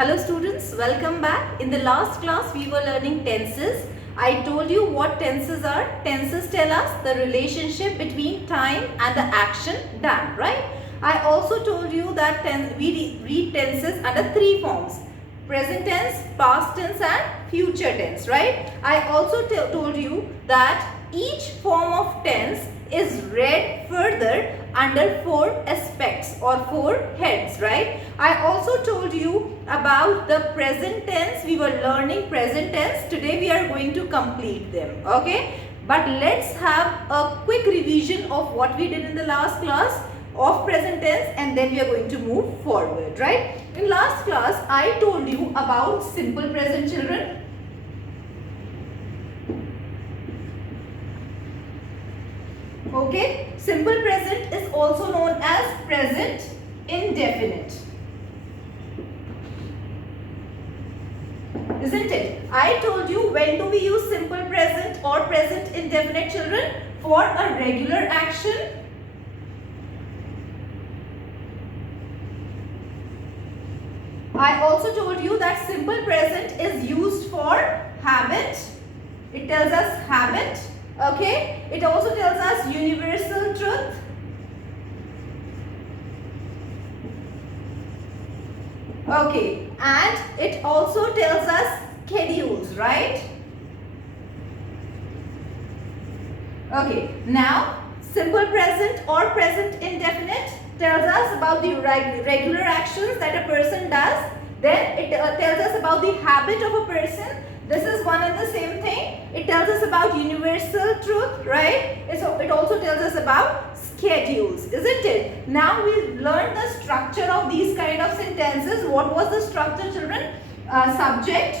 Hello students, welcome back. In the last class we were learning tenses. I told you what tenses are. Tenses tell us the relationship between time and the action done, right? I also told you that we read tenses under three forms: present tense, past tense and future tense, right? I also told you that each form of tense is read further under four aspects or four heads, right? I also told you about the present tense. We were learning present tense. Today we are going to complete them, okay? But let's have a quick revision of what we did in the last class of present tense, and then we are going to move forward, right? In last class I told you about simple present, children. Okay, simple present is also known as present indefinite, isn't it? I told you when do we use simple present or present indefinite, children? For a regular action. I also told you that simple present is used for habit. It tells us habit. Okay, it also tells us universal truth. Okay, and it also tells us schedules, right? Okay, now simple present or present indefinite tells us about the regular actions that a person does. Then it tells us about the habit of a person. This is one and the same thing. It tells us about universal truth, right? It also tells us about schedules, isn't it? Now we learned the structure of these kind of sentences. What was the structure, children? Subject.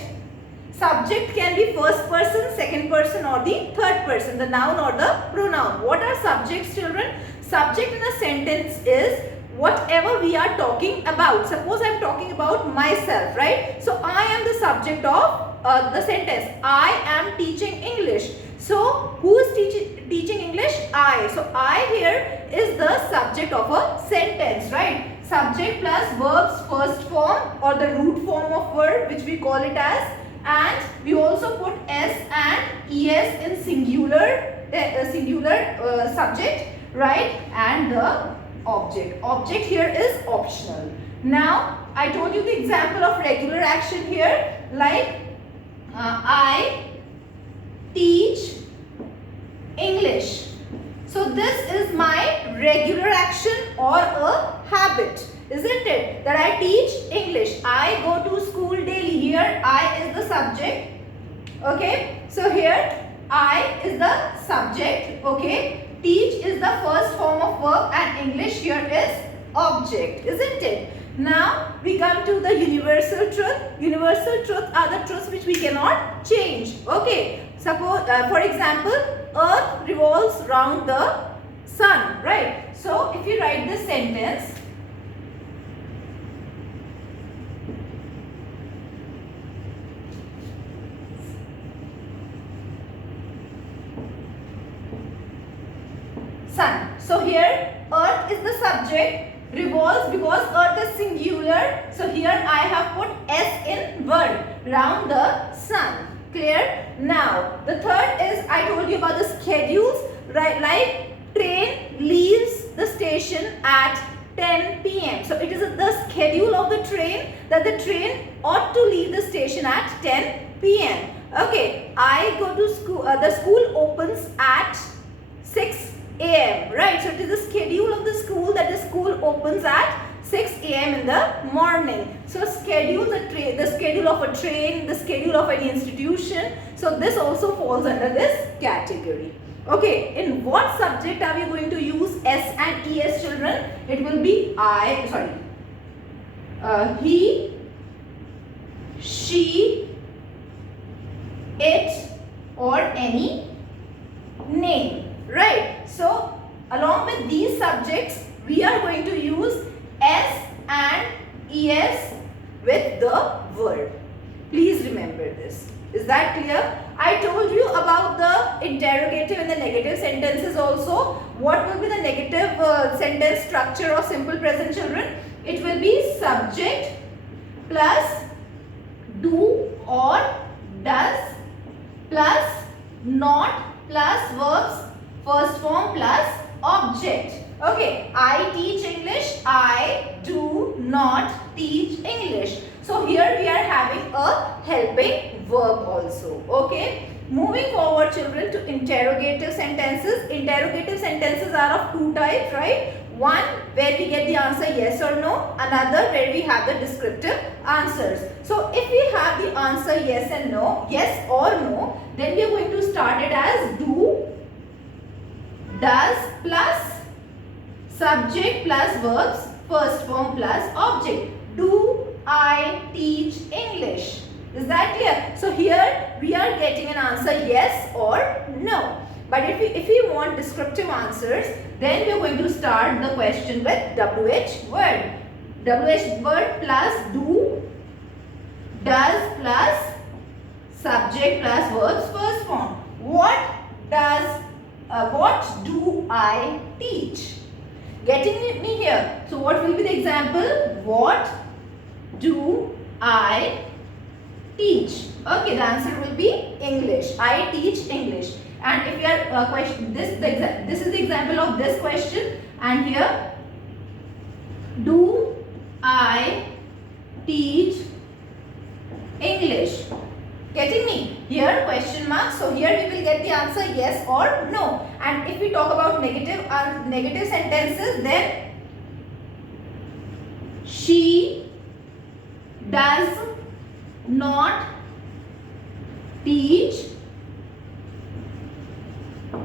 Subject can be first person, second person or the third person, the noun or the pronoun. What are subjects, children? Subject in a sentence is whatever we are talking about. Suppose I am talking about myself, right? So I am the subject of the sentence. I am teaching English. So who is teaching English? I. So I here is the subject of a sentence, right? Subject plus verbs first form or the root form of verb, which we call it as, and we also put s and es in singular subject, right? And the object. Object here is optional. Now I told you the example of regular action here, like I teach English. So this is my regular action or a habit, isn't it? That I teach English. I go to school daily. Here I is the subject. Okay. So here I is the subject. Okay. Teach is the first form of verb and English here is object, isn't it? Now we come to the universal truth. Universal truth are the truths which we cannot change. Okay. Suppose, for example, Earth revolves round the sun, right? So if you write this sentence, sun. So here Earth is the subject, revolves because Earth is singular. So here I have put S in verb, round the sun. Clear? Now the third is, I told you about the schedules, right? Like train leaves the station at 10 p.m. So it is the schedule of the train that the train ought to leave the station at 10 p.m. Okay, I go to school, the school opens at 6 a.m. right? So it is the schedule of the school that the school opens at 6 a.m. in the morning. So schedule, the schedule of a train, the schedule of any institution. So this also falls under this category. Okay, in what subject are we going to use S and ES, children? It will be he, she, it or any name, right? So along with these subjects we are going to use S and ES with the verb. Please remember this. Is that clear? I told you about the interrogative and the negative sentences also. What will be the negative sentence structure of simple present, children? It will be subject plus do or does plus not plus verbs first form plus object. Okay, I teach English, I do not teach English. So here we are having a helping verb also. Okay, moving forward children to interrogative sentences. Interrogative sentences are of two types, right? One where we get the answer yes or no, another where we have the descriptive answers. So if we have the answer yes and no, yes or no, then we are going to start it as do, does plus subject plus verbs first form plus object. Do I teach English? Is that clear? So here we are getting an answer yes or no. But if we want descriptive answers, then we are going to start the question with WH word. WH word plus do, does plus subject plus verbs first form. What do I teach? Getting me here. So what will be the example? What do I teach? Okay, the answer will be English. I teach English. And if you are question this is the example of this question, and here do I teach English? Getting me? Here question mark. So here we will get the answer yes or no. And if we talk about negative sentences, then she does not teach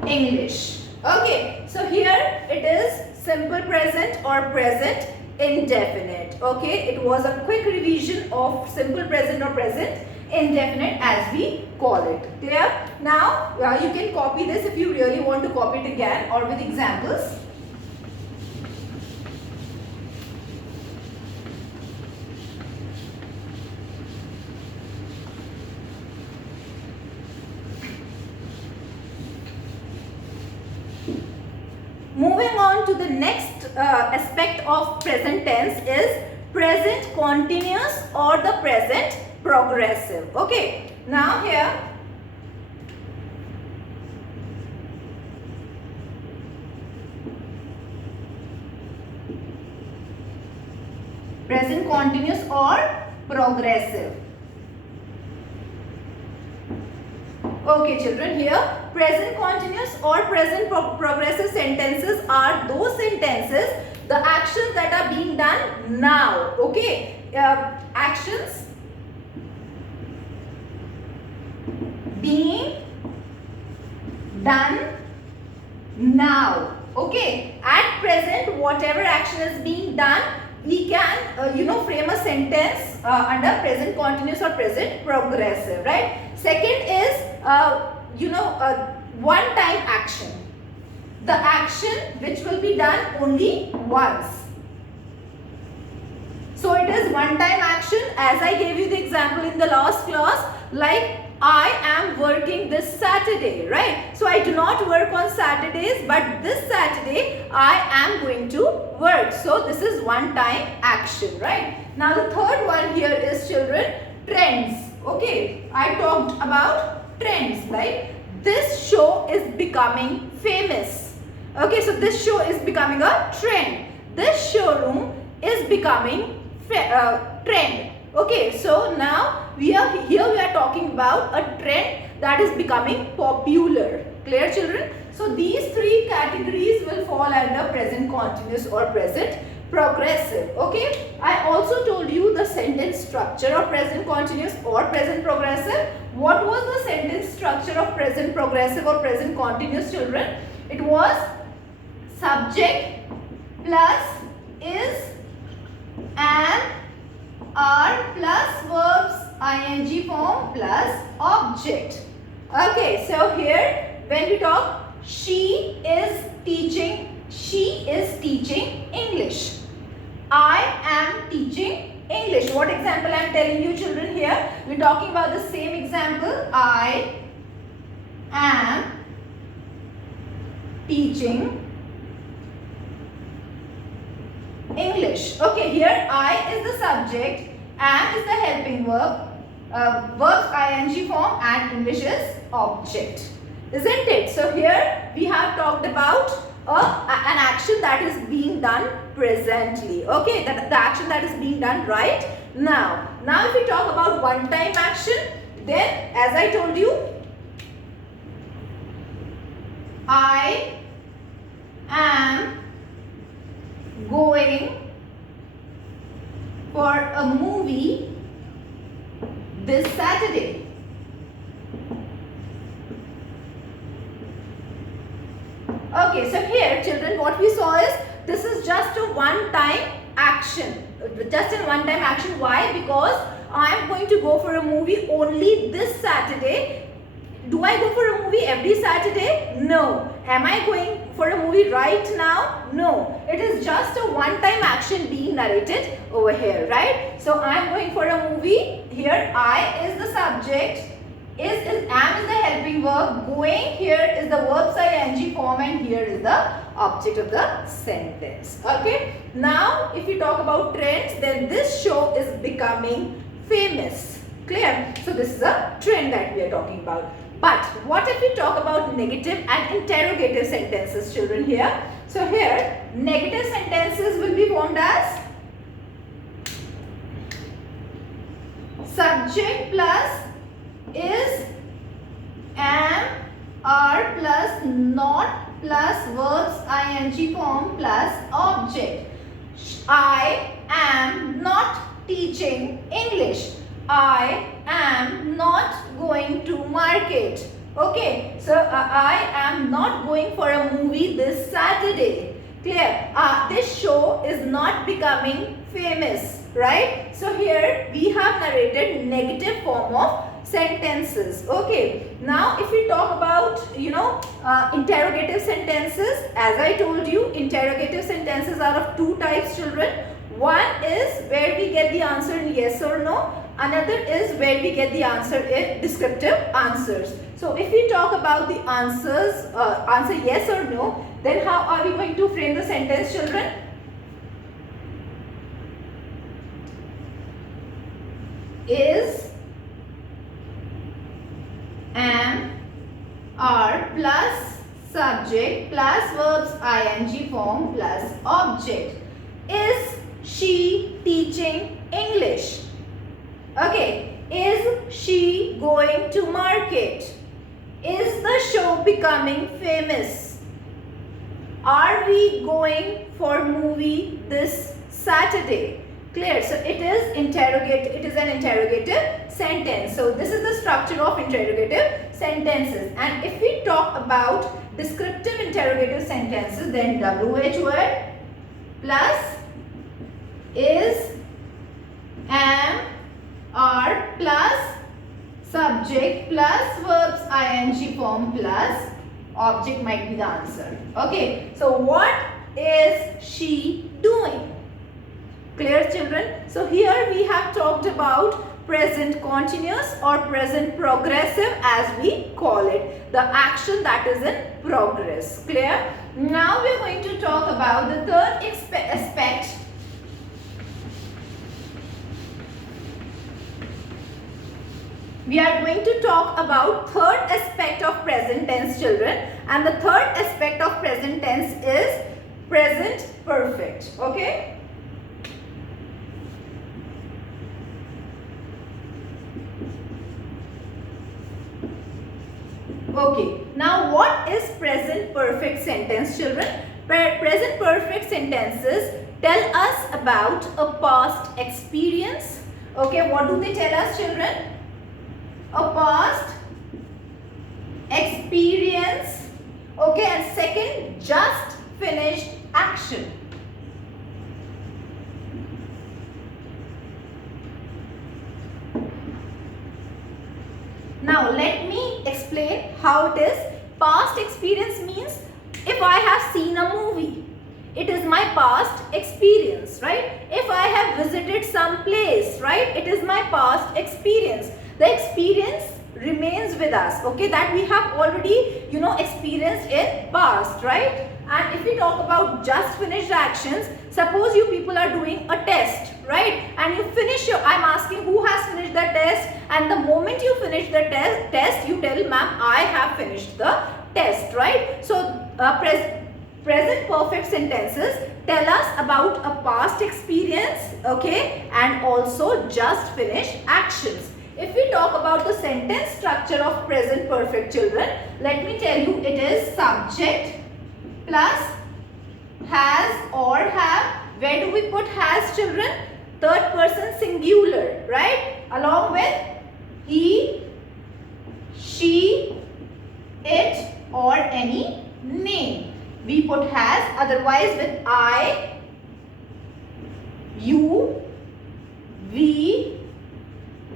English. Okay, so here it is simple present or present indefinite. Okay, it was a quick revision of simple present or present indefinite as we call it. Clear? Now you can copy this if you really want to copy it again or with examples. Moving on to the next aspect of present tense is present continuous or the present progressive. Okay, now here present continuous or progressive. Okay children, here present continuous or present progressive sentences are those sentences, the actions that are being done now. Okay, actions being done now. Okay, at present whatever action is being done, we can frame a sentence under present continuous or present progressive, right? Second is one time action, the action which will be done only once. So it is one time action, as I gave you the example in the last class, like I am working this Saturday, right? So I do not work on Saturdays, but this Saturday I am going to work. So this is one time action, right? Now the third one here is children, trends. Okay, I talked about trends, like this show is becoming famous. Okay, so this show is becoming a trend. This showroom is becoming trend. Okay, so now we are talking about a trend that is becoming popular. Clear children? So these three categories will fall under present continuous or present progressive. Okay, I also told you the sentence structure of present continuous or present progressive. What was the sentence structure of present progressive or present continuous children? It was subject plus is, am, are plus verbs ing form plus object. Okay, so here when we talk, she is teaching English. I am teaching English. What example I am telling you children here? We are talking about the same example. I am teaching English. Okay, here I is the subject, am is the helping verb, verbs ing form, and English is object, isn't it? So here we have talked about an action that is being done presently. Okay, the action that is being done right now. Now if we talk about one time action, then as I told you, I am going for a movie this Saturday. Okay, so here children, what we saw is this is just a one time action. Just a one time action. Why? Because I am going to go for a movie only this Saturday. Do I go for a movie every Saturday? No. Am I going for a movie right now? No. It is just a one time action being narrated over here, right? So I am going for a movie. Here I is the subject. Am is the helping verb. Going here is the verbs ing form, and here is the object of the sentence. Okay. Now if you talk about trends, then this show is becoming famous. Clear? So this is a trend that we are talking about. But what if we talk about negative and interrogative sentences, children, here? So here negative sentences will be formed as subject plus is, am, are plus not plus verbs ing form plus object. I am not teaching English. I am not going to market. Okay, so I am not going for a movie this Saturday. Clear? This show is not becoming famous, right? So here we have narrated negative form of sentences. Okay, now if we talk about interrogative sentences, as I told you, interrogative sentences are of two types, children. One is where we get the answer in yes or no. Another is where we get the answer in descriptive answers. So if we talk about the answers, answer yes or no, then how are we going to frame the sentence, children? Is, am, are plus subject plus verbs ing form plus object. Is she teaching English? Okay. Is she going to market? Is the show becoming famous? Are we going for movie this Saturday? Clear? So it is an interrogative sentence. So this is the structure of interrogative sentences. And if we talk about descriptive interrogative sentences, then WH word plus is, am, are plus subject plus verbs ing form plus object might be the answer. Okay, so what is she doing? Clear, children? So here we have talked about present continuous or present progressive, as we call it, the action that is in progress. Clear? Now we are going to talk about the third aspect. We are going to talk about third aspect of present tense, children, and the third aspect of present tense is present perfect. Okay? Okay, now what is present perfect sentence, children? Present perfect sentences tell us about a past experience. Okay, what do they tell us, children? A past experience. Okay, and second, just finished action. Now let me explain how it is. Past experience means if I have seen a movie, it is my past experience, right? If I have visited some place, right, it is my past experience. The experience remains with us, okay, that we have already experienced in past, right? And if we talk about just finished actions, suppose you people are doing a test, right, and you finish your, I'm asking who has finished the test, and the moment you finish the test, you tell ma'am I have finished the test, right? So present perfect sentences tell us about a past experience, okay, and also just finished actions. If we talk about the sentence structure of present perfect, children, let me tell you, it is subject plus has or have. Where do we put has, children? Third person singular, right? Along with he, she, it, or any name, we put has. Otherwise with I, you, we,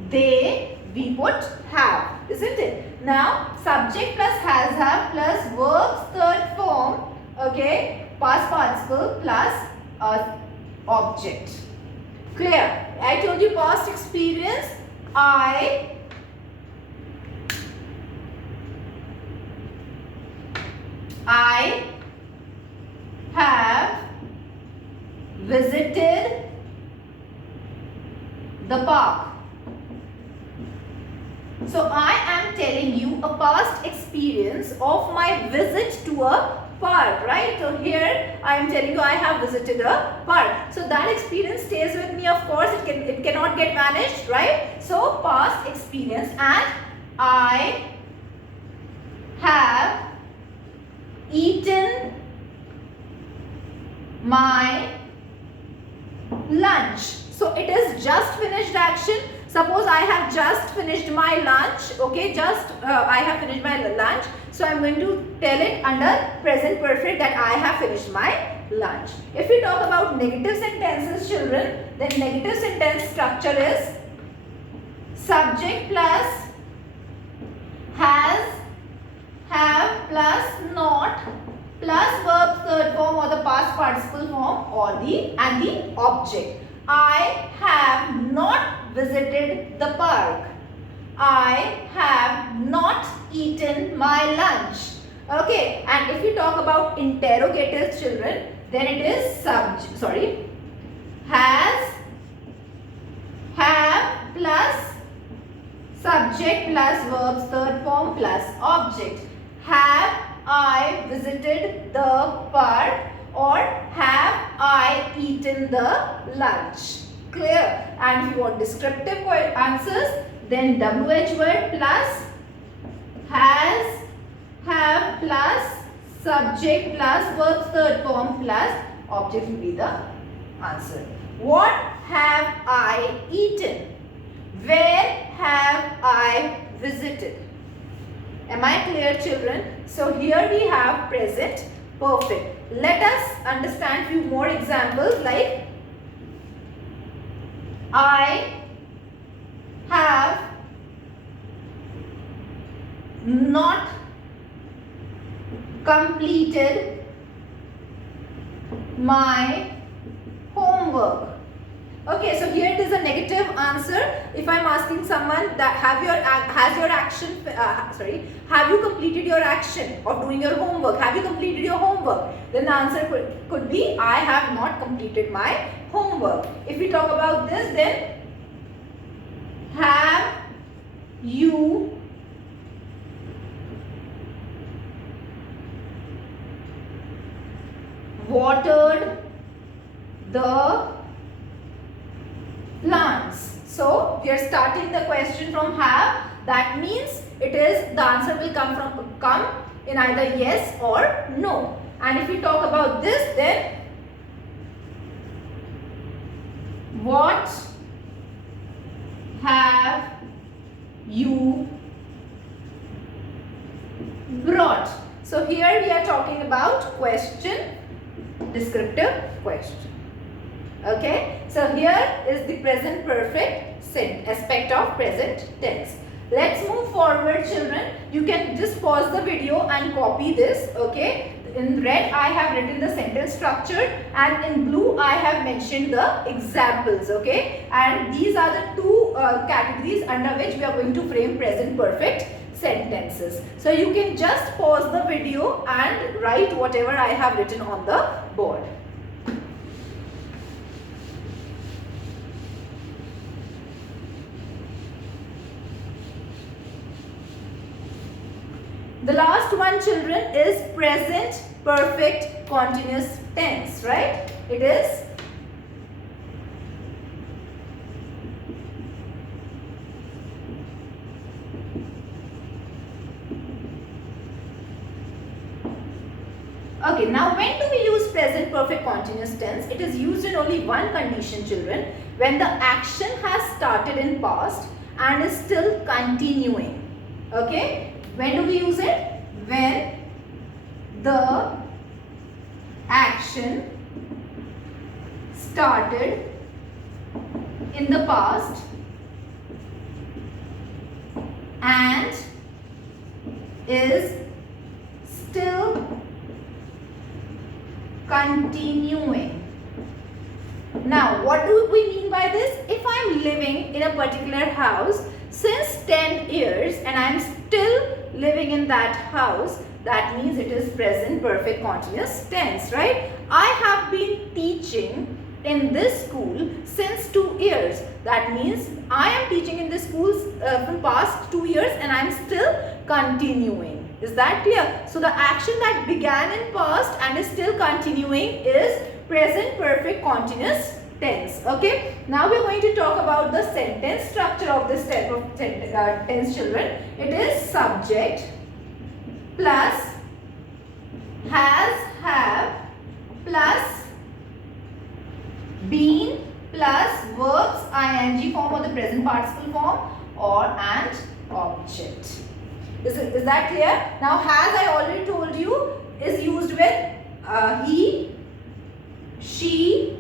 they, we put have, isn't it? Now subject plus has, have plus verbs third form, okay, past participle plus object. Clear? I told you past experience. I have visited the park. So I am telling you a past experience of my visit to a park, right? So here I am telling you I have visited a park. So that experience stays with me, of course. It cannot get vanished, right? So past experience, and I have eaten my lunch. So it is just finished action. Suppose I have just finished my lunch, okay, I have finished my lunch. So I am going to tell it under present perfect that I have finished my lunch. If we talk about negative sentences, children, then negative sentence structure is subject plus has, have plus not plus verb third form or the past participle form or and the object. I have not visited the park. I have not eaten my lunch. Okay, and if you talk about interrogatives, children, then it is has, have plus subject plus verbs third form plus object. Have I visited the park, or have I eaten the lunch? Clear? And if you want descriptive answers, then WH word plus has, have plus subject plus verbs third form plus object will be the answer. What have I eaten? Where have I visited? Am I clear, children? So here we have present perfect. Let us understand few more examples, like I have not completed my homework. Okay, so here it is a negative answer. If I am asking someone that have you completed your action of doing your homework? Have you completed your homework? Then the answer could be I have not completed my homework. If we talk about this, then have you watered the plants? So we are starting the question from have. That means it is the answer will come in either yes or no. And if we talk about this, then what have you brought? So here we are talking about question, descriptive question. Okay, so here is the present perfect aspect of present tense. Let's move forward, children. You can just pause the video and copy this. Okay, in red I have written the sentence structure, and in blue I have mentioned the examples. Okay, and these are the two categories under which we are going to frame present perfect sentences. So you can just pause the video and write whatever I have written on the board. The last one, children, is present perfect continuous tense, right? It is okay. Now, when do we use present perfect continuous tense? It is used in only one condition, children, when the action has started in past and is still continuing. Okay? When do we use it? When the action started in the past and is still continuing. Now, what do we mean by this? If I am living in a particular house since 10 years and I am still living in that house, that means it is present perfect continuous tense, right? I have been teaching in this school since 2 years. That means I am teaching in this school from past 2 years and I am still continuing. Is that clear? So the action that began in past and is still continuing is present perfect continuous tense. Okay. Now we are going to talk about the sentence structure of this type of tense, children. It is subject plus has, have plus been plus verbs ing form or the present participle form or and object. Is that clear? Now, has, I already told you, is used with he, she,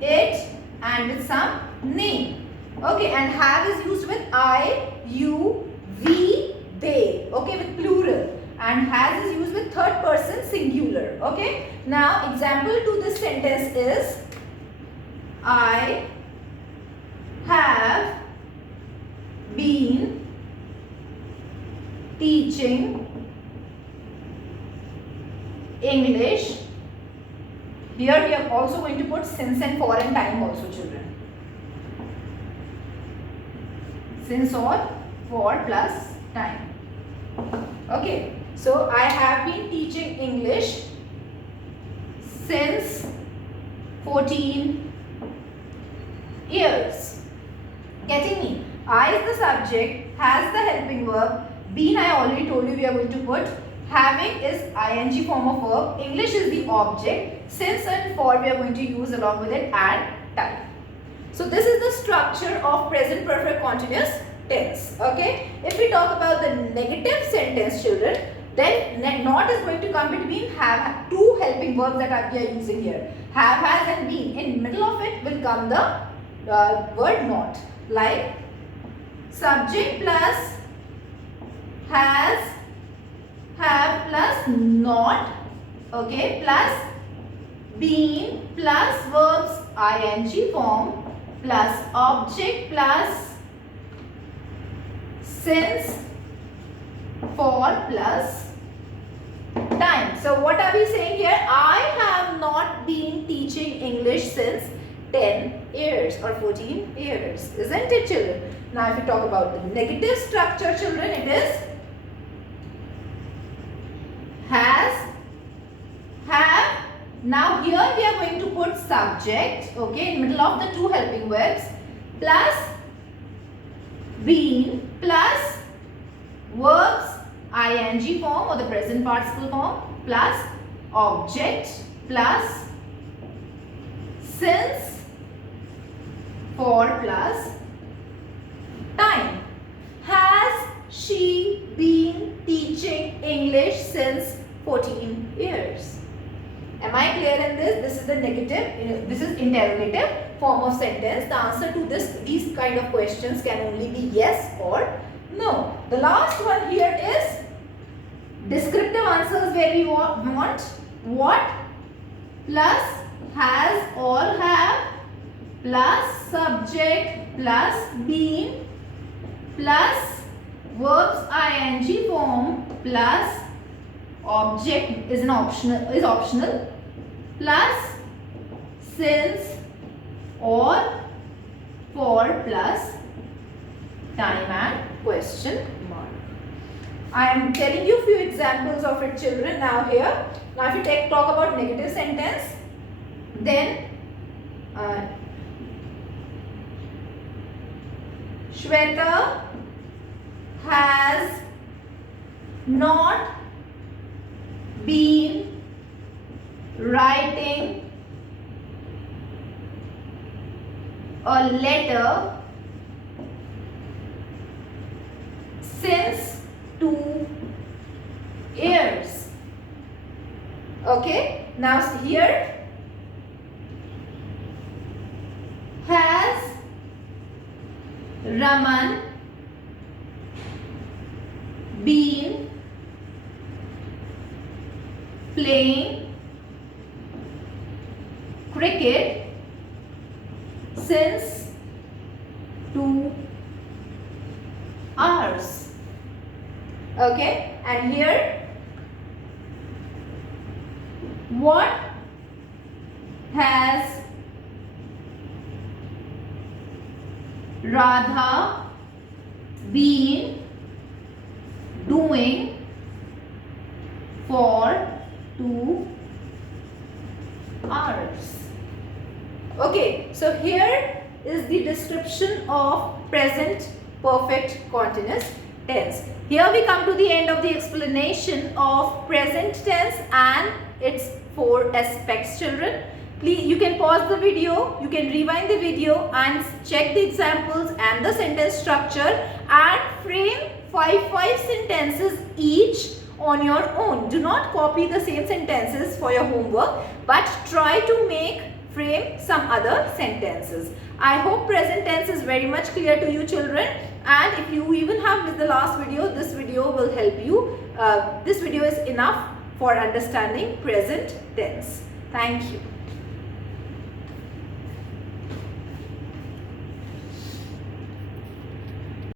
it and with some name. Okay, and have is used with I, you, we, they. Okay, with plural. And has is used with third person singular. Okay. Now, example to this sentence is I have been teaching English. Here we are also going to put since and for and time also, children. Since or for plus time. Okay. So I have been teaching English since 14 years. Getting me? I is the subject, has the helping verb, been I already told you we are going to put, having is ing form of verb, English is the object, since and for we are going to use along with it and time. So this is the structure of present perfect continuous tense. Okay. If we talk about the negative sentence, children, then not is going to come between have, two helping verbs that we are using here. Have, has and been. In middle of it will come the word not. Like subject plus has, have plus not, okay, plus been plus verbs ing form plus object plus since, for plus time. So what are we saying here? I have not been teaching English since 10 years or 14 years. Isn't it, children? Now if we talk about the negative structure, children, it is has, have. Now here we are going to put subject, okay, in middle of the two helping verbs, plus been plus verbs ing form or the present participle form plus object plus since, for plus time. Has she been teaching English since 14 years? Am I clear in this? This is the negative, this is interrogative form of sentence. The answer to these kind of questions can only be yes or no. The last one here is descriptive answers, where we want what plus has or have plus subject plus been plus verbs ing form plus object is optional plus since or for plus time and question mark. I am telling you few examples of it, children. Now here, now if you talk about negative sentence, then Shweta has not been writing a letter since 2 years. Okay, now here, has Raman been playing cricket since 2 hours. Okay, and here, what has Radha been doing for 2 hours? Okay, so here is the description of present perfect continuous tense. Here we come to the end of the explanation of present tense and its 4 aspects, children. Please, you can pause the video, you can rewind the video and check the examples and the sentence structure and frame 5 sentences each on your own. Do not copy the same sentences for your homework, but try to frame some other sentences. I hope present tense is very much clear to you, children, and if you even have missed the last video, this video will help you. This video is enough for understanding present tense. Thank you.